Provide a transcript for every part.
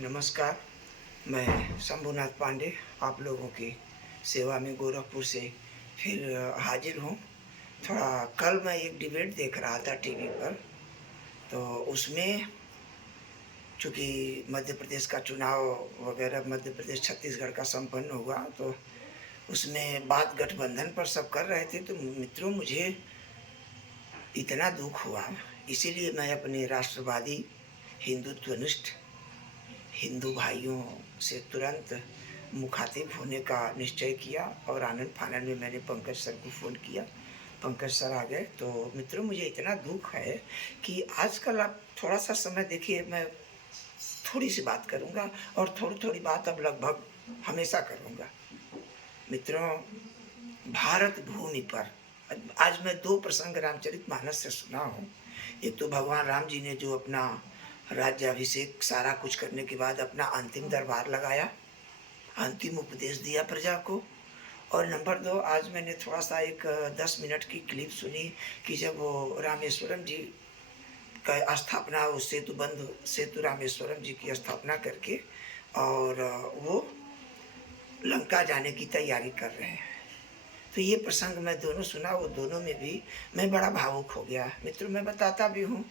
नमस्कार। मैं शंभुनाथ पांडे आप लोगों की सेवा में गोरखपुर से फिर हाजिर हूँ। थोड़ा कल मैं एक डिबेट देख रहा था टीवी पर, तो उसमें चूँकि मध्य प्रदेश का चुनाव वगैरह मध्य प्रदेश छत्तीसगढ़ का संपन्न हुआ, तो उसमें बात गठबंधन पर सब कर रहे थे। तो मित्रों, मुझे इतना दुख हुआ, इसीलिए मैं अपने राष्ट्रवादी हिंदुत्वनिष्ठ हिंदू भाइयों से तुरंत मुखातिब होने का निश्चय किया और आनन फानन में मैंने पंकज सर को फ़ोन किया। पंकज सर आ गए। तो मित्रों, मुझे इतना दुख है कि आजकल आप थोड़ा सा समय देखिए, मैं थोड़ी सी बात करूंगा और थोड़ी थोड़ी बात अब लगभग हमेशा करूंगा। मित्रों, भारत भूमि पर आज मैं दो प्रसंग रामचरितमानस से सुना हूँ। एक तो भगवान राम जी ने जो अपना राज्याभिषेक सारा कुछ करने के बाद अपना अंतिम दरबार लगाया, अंतिम उपदेश दिया प्रजा को। और नंबर दो, आज मैंने थोड़ा सा एक 10 मिनट की क्लिप सुनी कि जब वो रामेश्वरम जी का स्थापना, वो सेतु रामेश्वरम जी की स्थापना करके और वो लंका जाने की तैयारी कर रहे हैं। तो ये प्रसंग मैं दोनों सुना, वो दोनों में भी मैं बड़ा भावुक हो गया। मित्रों, मैं बताता भी हूँ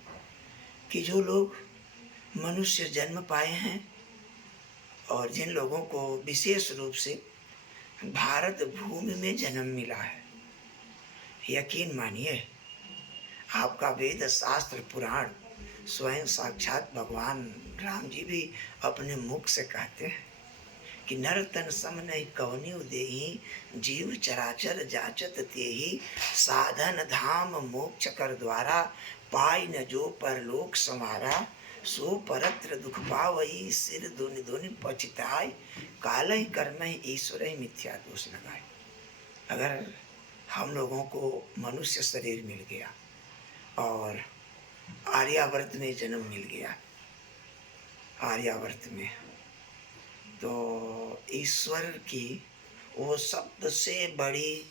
कि जो लोग मनुष्य जन्म पाए हैं और जिन लोगों को विशेष रूप से भारत भूमि में जन्म मिला है, यकीन मानिए, आपका वेद शास्त्र पुराण स्वयं साक्षात भगवान राम जी भी अपने मुख से कहते हैं कि नर तन सम नहीं कवनि देहि, जीव चराचर जाचत तेहि, साधन धाम मोक्ष कर द्वारा, पाई न जो परलोक समारा, सो परत्र दुख पावई, सिर दुनि दुनि पछताय, कालहि कर्महि ईश्वरहि मिथ्या दोष लगाए। अगर हम लोगों को मनुष्य शरीर मिल गया और आर्यावर्त में जन्म मिल गया, आर्यावर्त में, तो ईश्वर की वो सबसे बड़ी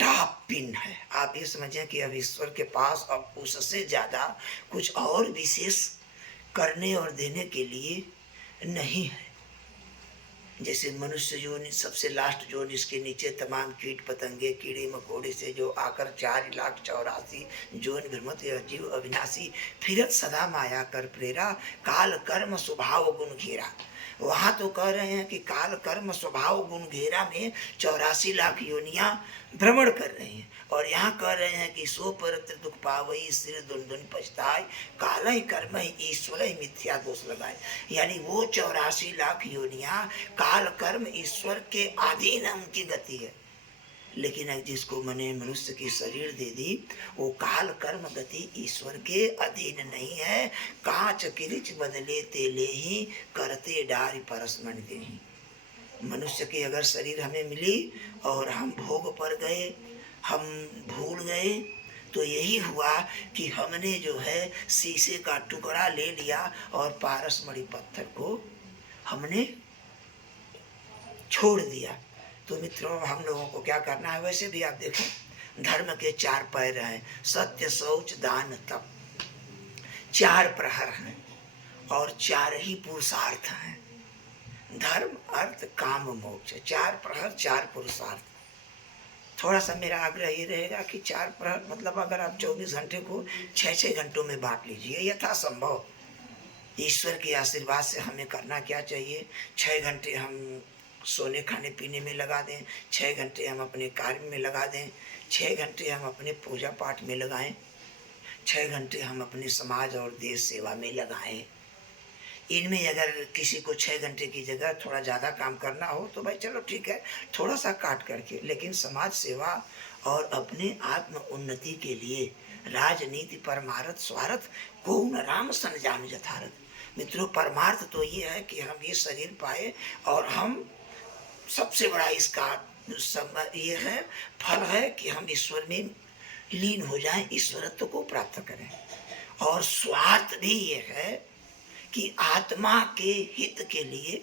टॉप पिन है। आप ये समझें कि अब ईश्वर के पास अब उससे ज़्यादा कुछ और विशेष करने और देने के लिए नहीं है। जैसे मनुष्य जोन सबसे लास्ट जोन, इसके नीचे तमाम कीट पतंगे कीड़े मकोड़े से जो आकर 4,84,000 जोन भ्रमत जीव अविनाशी, फिरत सदा माया कर प्रेरा, काल कर्म स्वभाव गुण घेरा। वहाँ तो कह रहे हैं कि काल कर्म स्वभाव गुण घेरा में 84 लाख योनियाँ भ्रमण कर रही हैं, और यहाँ कह रहे हैं कि सो परत्र दुख पावई, सिर दुन दुन पछताए, काल ही कर्म ही ईश्वर ही मिथ्या दोष लगाए। यानी वो 84 लाख योनियाँ काल कर्म ईश्वर के अधीन उनकी गति है। लेकिन जिसको मैंने मनुष्य की शरीर दे दी, वो काल कर्म गति ईश्वर के अधीन नहीं है। कांच किरिच बदले तेले ही, करते डारि परसमन दे ही। मनुष्य की अगर शरीर हमें मिली और हम भोग पर गए, हम भूल गए, तो यही हुआ कि हमने जो है शीशे का टुकड़ा ले लिया और पारसमणि पत्थर को हमने छोड़ दिया। तो मित्रों, हम लोगों को क्या करना है? वैसे भी आप देखो, धर्म के 4 पैर हैं, सत्य शौच दान तप, 4 प्रहर हैं और 4 ही पुरुषार्थ हैं, धर्म अर्थ काम मोक्ष, 4 प्रहर 4 पुरुषार्थ। थोड़ा सा मेरा आग्रह ये रहेगा कि 4 प्रहर मतलब अगर आप 24 घंटे को 6-6 घंटों में बांट लीजिए यथासंभव। ईश्वर के आशीर्वाद से हमें करना क्या चाहिए? 6 घंटे हम सोने खाने पीने में लगा दें, 6 घंटे हम अपने कार्य में लगा दें, 6 घंटे हम अपने पूजा पाठ में लगाएं, 6 घंटे हम अपने समाज और देश सेवा में लगाएं। इनमें अगर किसी को 6 घंटे की जगह थोड़ा ज़्यादा काम करना हो तो भाई चलो ठीक है, थोड़ा सा काट करके, लेकिन समाज सेवा और अपने आत्म उन्नति के लिए राजनीति परमार्थ स्वार्थ कौन राम सन जान यथार्थ। मित्रों, परमार्थ तो ये है कि हम ये शरीर पाए और हम सबसे बड़ा इसका ये है फल है कि हम ईश्वर में लीन हो जाएं, ईश्वरत्व को प्राप्त करें। और स्वार्थ भी ये है कि आत्मा के हित के लिए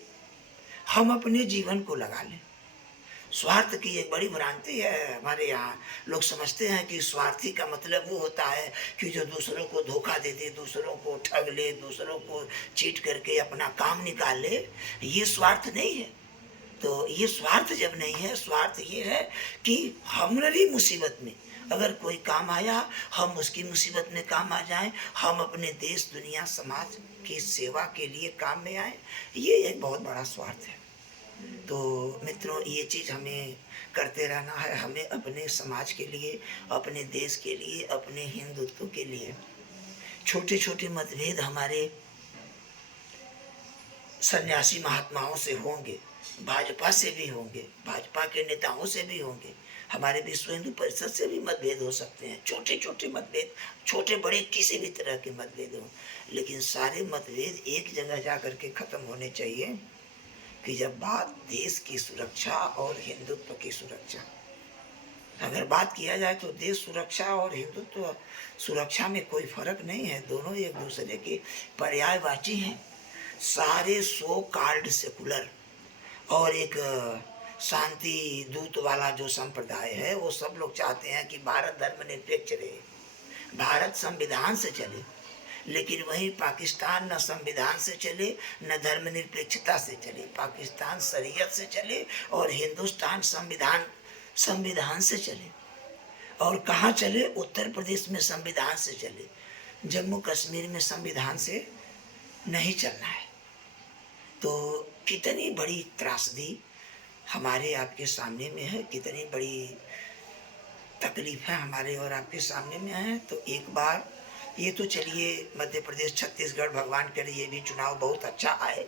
हम अपने जीवन को लगा लें। स्वार्थ की एक बड़ी भ्रांति है हमारे यहाँ। लोग समझते हैं कि स्वार्थी का मतलब वो होता है कि जो दूसरों को धोखा दे दे, दूसरों को ठग ले, दूसरों को चीट करके अपना काम निकाल ले। ये स्वार्थ नहीं है। तो ये स्वार्थ जब नहीं है, स्वार्थ ये है कि हमारी मुसीबत में अगर कोई काम आया, हम उसकी मुसीबत में काम आ जाएं, हम अपने देश, दुनिया, समाज की सेवा के लिए काम में आए। ये एक बहुत बड़ा स्वार्थ है। तो मित्रों, ये चीज़ हमें करते रहना है। हमें अपने समाज के लिए, अपने देश के लिए, अपने हिंदुत्व के लिए छोटे छोटे मतभेद हमारे सन्यासी महात्माओं से होंगे, भाजपा से भी होंगे, भाजपा के नेताओं से भी होंगे, हमारे विश्व हिंदू परिषद से भी मतभेद हो सकते हैं। छोटे छोटे मतभेद, छोटे बड़े किसी भी तरह के मतभेद हों, लेकिन सारे मतभेद एक जगह जा कर के ख़त्म होने चाहिए कि जब बात देश की सुरक्षा और हिंदुत्व की सुरक्षा, अगर बात किया जाए तो देश सुरक्षा और हिंदुत्व सुरक्षा में कोई फर्क नहीं है। दोनों एक दूसरे के पर्यायवाची हैं। सारे सो कॉल्ड सेकुलर और एक शांति दूत वाला जो संप्रदाय है, वो सब लोग चाहते हैं कि भारत धर्मनिरपेक्ष रहे, भारत संविधान से चले। लेकिन वहीं पाकिस्तान न संविधान से चले, न धर्मनिरपेक्षता से चले। पाकिस्तान शरीयत से चले और हिंदुस्तान संविधान से चले। और कहाँ चले? उत्तर प्रदेश में संविधान से चले, जम्मू कश्मीर में संविधान से नहीं चलना है। तो कितनी बड़ी त्रासदी हमारे आपके सामने में है, कितनी बड़ी तकलीफें हमारे और आपके सामने में है। तो एक बार ये तो चलिए, मध्य प्रदेश, छत्तीसगढ़, भगवान करे ये भी चुनाव बहुत अच्छा आए।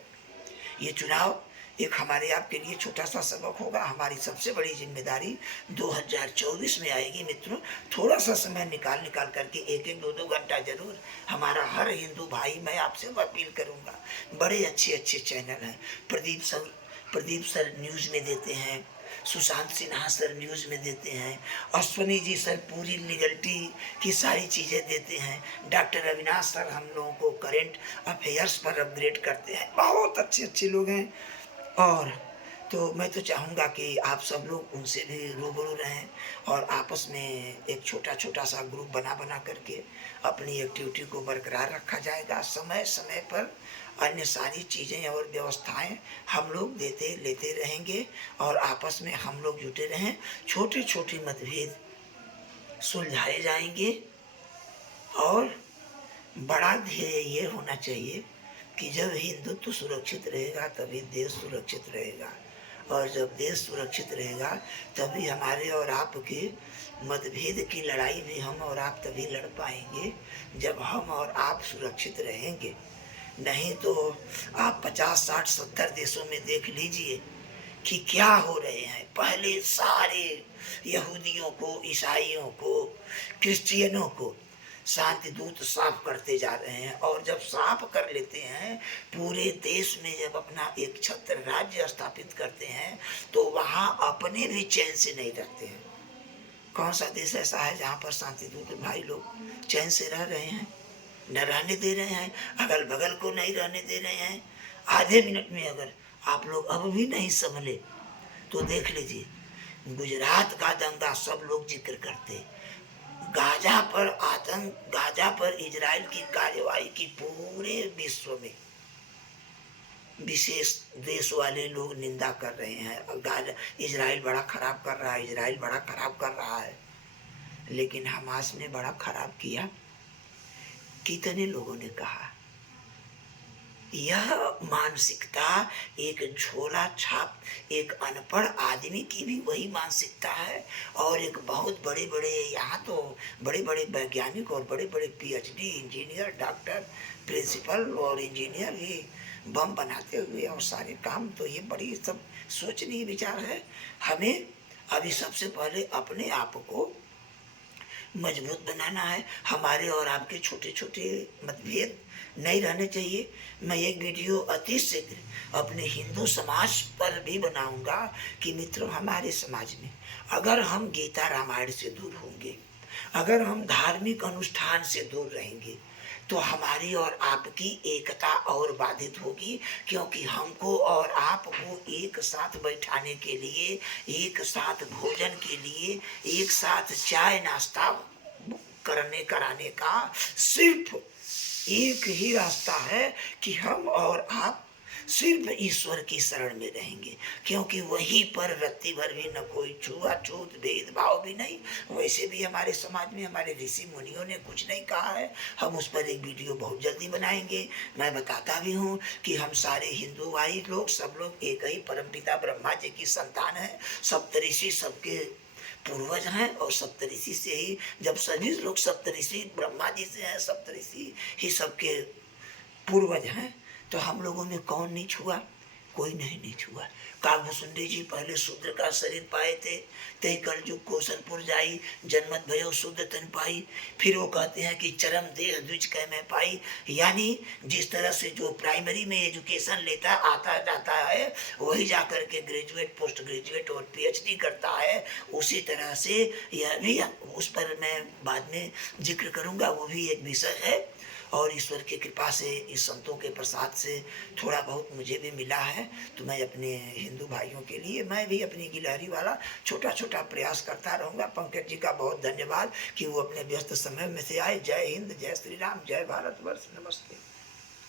ये चुनाव एक हमारे आपके लिए छोटा सा सबक होगा। हमारी सबसे बड़ी जिम्मेदारी 2024 में आएगी मित्रों। थोड़ा सा समय निकाल करके एक एक दो घंटा जरूर हमारा हर हिंदू भाई, मैं आपसे अपील करूंगा, बड़े अच्छे अच्छे चैनल हैं। प्रदीप सर न्यूज़ में देते हैं, सुशांत सिन्हा सर न्यूज़ में देते हैं, अश्वनी जी सर पूरी लीगलिटी की सारी चीज़ें देते हैं, डॉक्टर अविनाश सर हम लोगों को करेंट अफेयर्स पर अपग्रेड करते हैं। बहुत अच्छे अच्छे लोग हैं। और तो मैं तो चाहूँगा कि आप सब लोग उनसे भी रूबरू रहें और आपस में एक छोटा छोटा सा ग्रुप बना करके अपनी एक्टिविटी को बरकरार रखा जाएगा। समय समय पर अन्य सारी चीज़ें और व्यवस्थाएं हम लोग देते लेते रहेंगे और आपस में हम लोग जुटे रहें। छोटे छोटे मतभेद सुलझाए जाएंगे और बड़ा ध्येय ये होना चाहिए कि जब हिंदुत्व सुरक्षित रहेगा तभी देश सुरक्षित रहेगा, और जब देश सुरक्षित रहेगा तभी हमारे और आपके मतभेद की लड़ाई भी हम और आप तभी लड़ पाएंगे जब हम और आप सुरक्षित रहेंगे। नहीं तो आप 50, 60, 70 देशों में देख लीजिए कि क्या हो रहे हैं। पहले सारे यहूदियों को, ईसाइयों को, क्रिश्चियनों को शांति दूत साफ करते जा रहे हैं, और जब साफ कर लेते हैं, पूरे देश में जब अपना एक छत्र राज्य स्थापित करते हैं, तो वहाँ अपने भी चैन से नहीं रहते हैं। कौन सा देश ऐसा है जहाँ पर शांति दूत भाई लोग चैन से रह रहे हैं? न रहने दे रहे हैं, अगल बगल को नहीं रहने दे रहे हैं। आधे मिनट में अगर आप लोग अब भी नहीं संभले तो देख लीजिए, गुजरात का दंगा सब लोग जिक्र करते, गाजा पर आतंक, गाजा पर इजराइल की कार्यवाही की पूरे विश्व में विशेष देश वाले लोग निंदा कर रहे हैं। गाजा, इजराइल बड़ा खराब कर रहा है, इजराइल बड़ा खराब कर रहा है। लेकिन हमास ने बड़ा खराब किया। कितने लोगों ने कहा। यह मानसिकता एक झोला छाप एक अनपढ़ आदमी की भी वही मानसिकता है, और एक बहुत बड़े बड़े, यहाँ तो बड़े बड़े वैज्ञानिक और बड़े बड़े पीएचडी, इंजीनियर, डॉक्टर, प्रिंसिपल और इंजीनियर ही बम बनाते हुए और सारे काम, तो ये बड़ी सब सोचनीय विचार है। हमें अभी सबसे पहले अपने आप को मजबूत बनाना है। हमारे और आपके छोटे छोटे मतभेद नहीं रहने चाहिए। मैं एक वीडियो अति शीघ्र अपने हिंदू समाज पर भी बनाऊंगा कि मित्रों, हमारे समाज में अगर हम गीता रामायण से दूर होंगे, अगर हम धार्मिक अनुष्ठान से दूर रहेंगे, तो हमारी और आपकी एकता और बाधित होगी, क्योंकि हमको और आपको एक साथ बैठाने के लिए, एक साथ भोजन के लिए, एक साथ चाय नाश्ता कराने का सिर्फ एक ही रास्ता है कि हम और आप सिर्फ ईश्वर की शरण में रहेंगे, क्योंकि वहीं पर रत्ती भर भी न कोई छुआछूत भेदभाव भी नहीं। वैसे भी हमारे समाज में हमारे ऋषि मुनियों ने कुछ नहीं कहा है। हम उस पर एक वीडियो बहुत जल्दी बनाएंगे। मैं बताता भी हूँ कि हम सारे हिंदू भाई लोग सब लोग एक ही परमपिता ब्रह्मा जी की संतान है। सप्तऋषि सबके पूर्वज हैं, और सप्तऋषि से ही, जब सभी लोग सप्तऋषि ब्रह्मा जी से हैं, सप्तऋषि ही सबके पूर्वज हैं, तो हम लोगों में कौन नहीं छुआ? कोई नहीं छुआ। काकभूषुंडी जी पहले शूद्र का शरीर पाए थे, ते कलयुग कौशलपुर जाई, जन्मत भयो शूद्र तन पाई। फिर वो कहते हैं कि चरम देह द्विज कह में पाई। यानी जिस तरह से जो प्राइमरी में एजुकेशन लेता आता जाता है, वही जाकर के ग्रेजुएट, पोस्ट ग्रेजुएट और पीएचडी करता है, उसी तरह से यह भी, उस पर मैं बाद में जिक्र करूँगा, वो भी एक विषय है। और ईश्वर की कृपा से, इस संतों के प्रसाद से थोड़ा बहुत मुझे भी मिला है, तो मैं अपने हिंदू भाइयों के लिए मैं भी अपनी गिलहरी वाला छोटा छोटा प्रयास करता रहूँगा। पंकज जी का बहुत धन्यवाद कि वो अपने व्यस्त समय में से आए। जय हिंद, जय श्री राम, जय भारतवर्ष, नमस्ते।